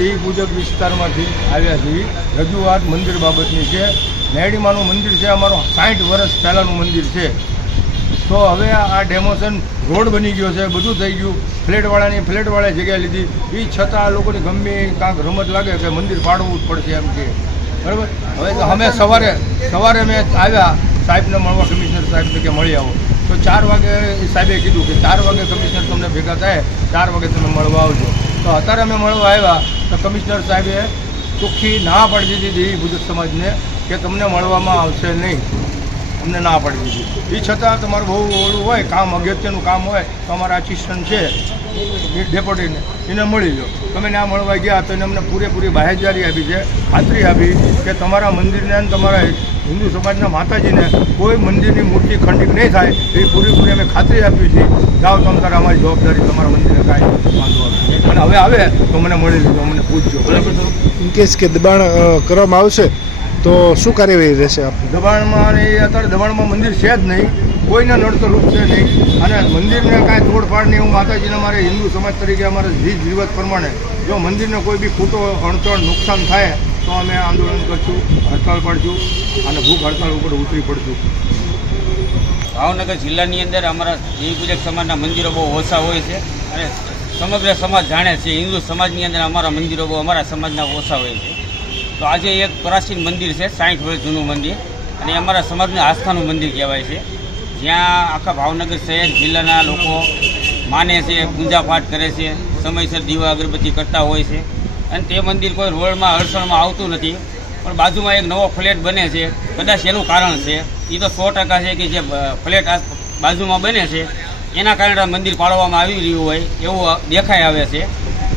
દેવી પૂજક વિસ્તારમાંથી આવ્યા છીએ. રજૂઆત મંદિર બાબતની છે. નેડીમાનું મંદિર છે. અમારું સાઠ વર્ષ પહેલાંનું મંદિર છે. તો હવે આ ડેમોશન રોડ બની ગયો છે. બધું થઈ ગયું. ફ્લેટવાળાની ફ્લેટવાળાએ જગ્યા લીધી. એ છતાં આ લોકોની ગમે કાંક રમત લાગે કે મંદિર પાડવું જ પડશે એમ કે. બરાબર? હવે તો અમે સવારે સવારે મેં આવ્યા. સાહેબને મળવા કમિશનર સાહેબને કે મળી આવો. તો ચાર વાગે સાહેબે કીધું કે ચાર વાગે કમિશનર તમને ભેગા થાય. ચાર વાગે તમે મળવા આવજો. તો અત્યારે અમે મળવા આવ્યા તો કમિશનર સાહેબે ચોખ્ખી ના પાડી દીધી ભૂજક સમાજને કે તમને મળવામાં આવશે નહીં. અમને ના પાડી દીધી. એ છતાં તમારું બહુ ઓળું હોય, કામ અગત્યનું કામ હોય, તો અમારા આસિસ્ટન્ટ છે ડેપ્યુટીને એને મળી લો તમે ના મળવા ગયા તો એને અમને પૂરેપૂરી બાહેજારી આપી છે, ખાતરી આપી કે તમારા મંદિરને અને તમારા હિન્દુ સમાજના માતાજીને કોઈ મંદિરની મૂર્તિ ખંડિત નહીં થાય એ પૂરેપૂરી અમે ખાતરી આપી છે. જાઓ તમ અમારી જવાબદારી તમારા વાંધો નથી અને હવે આવે તો મને મળી લીધો મને પૂછજો. બરાબર ઇન કેસ કે દબાણ કરવામાં આવશે તો શું કાર્યવાહી રહેશે આપ? દબાણમાં અને એ અત્યારે દબાણમાં મંદિર છે જ નહીં. કોઈને નડતો રૂપ છે નહીં. અને મંદિરને કાંઈ તોડફાડ નહીં હું માતાજીને અમારે હિન્દુ સમાજ તરીકે અમારે રીત રિવાજ પ્રમાણે જો મંદિરને કોઈ બી ખોટો અણચણ નુકસાન થાય તો અમે આંદોલન કરશું હડતાળ પાડશું અને ભૂખ હડતાળ ઉપર ઉતરી પડશું. ભાવનગર જિલ્લાની અંદર અમારા દેવી પૂજક સમાજના મંદિરો બહુ ઓછા હોય છે અને સમગ્ર સમાજ જાણે છે. હિન્દુ સમાજની અંદર અમારા મંદિરો બહુ, અમારા સમાજના ઓછા હોય છે. તો આજે એક પ્રાચીન મંદિર છે, સાઠ વર્ષ જૂનું મંદિર. અને અમારા સમાજનું આસ્થાનું મંદિર કહેવાય છે. જ્યાં આખા ભાવનગર શહેર જિલ્લાના લોકો માને છે પૂજાપાઠ કરે છે, સમયસર દીવા અગરબત્તી કરતા હોય છે. અને તે મંદિર કોઈ રોડમાં અડચણમાં આવતું નથી. પણ બાજુમાં એક નવો ફ્લેટ બને છે. કદાચ એનું કારણ છે. એ તો સો ટકા છે કે જે ફ્લેટ બાજુમાં બને છે. એના કારણે મંદિર પાડવામાં આવી રહ્યું હોય એવું દેખાઈ આવે છે.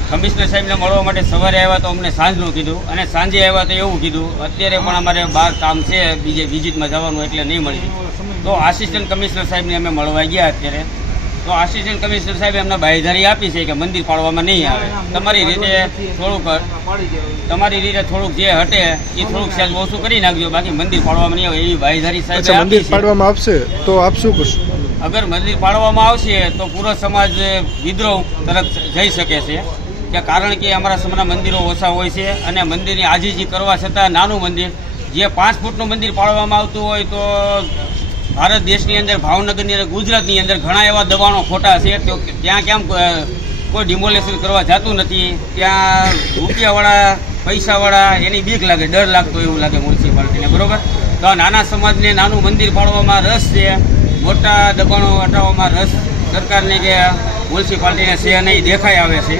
કમિશનર સાહેબને મળવા માટે સવારે આવ્યા તો અમને સાંજનું કીધું અને સાંજે આવ્યા તો એવું કીધું, અત્યારે પણ અમારે બહાર કામ છે, બીજે વિઝિટમાં જવાનું એટલે નહીં મળી. તો આસિસ્ટન્ટ કમિશનર સાહેબને અમે મળવા ગયા અત્યારે. તો આસિસ્ટન્ટ કમિશનર સાહેબ અમને બાંયધારી આપી છે કે મંદિર પાડવામાં નહીં આવે. તમારી રીતે થોડુંક તમારી રીતે થોડુંક જે હટે એ થોડુંક સેજ ઓછું કરી નાખજો બાકી મંદિર પાડવામાં નહીં આવે એવી બાંયધારી સાહેબ મંદિર પાડવામાં આવશે તો આપ શું કરશો? અગર મંદિર પાડવામાં આવશે તો પૂરો સમાજ વિદ્રોહ તરફ જઈ શકે છે. કે કારણ કે અમારા સમાજના મંદિરો ઓછા હોય છે અને મંદિરની આજીજી કરવા છતાં નાનું મંદિર જે પાંચ ફૂટનું મંદિર પાડવામાં આવતું હોય તો ભારત દેશની અંદર, ભાવનગરની અંદર, ગુજરાતની અંદર ઘણા એવા દબાણો ખોટા છે. ત્યાં કેમ કોઈ ડિમોલેશન કરવા જતું નથી? ત્યાં રૂપિયાવાળા, પૈસાવાળા, એની બીક લાગે, ડર લાગતો એવું લાગે મ્યુનિસિપાલિટીને બરાબર? તો નાના સમાજને નાનું મંદિર પાડવામાં રસ છે. મોટા દબાણો હટાવવામાં રસ સરકારને કે મ્યુનિસિપાલિટીને છે નહીં, દેખાઈ આવે છે.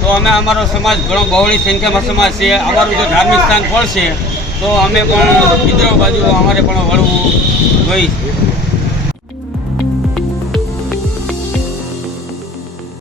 તો અમે અમારો સમાજ, ઘણો બહોળી સંખ્યામાં સમાજ છે. અમારું જો ધાર્મિક સ્થાન પણ છે, તો અમે પણ વિદ્રોહ બાજુ અમારે પણ વળવું જોઈએ છે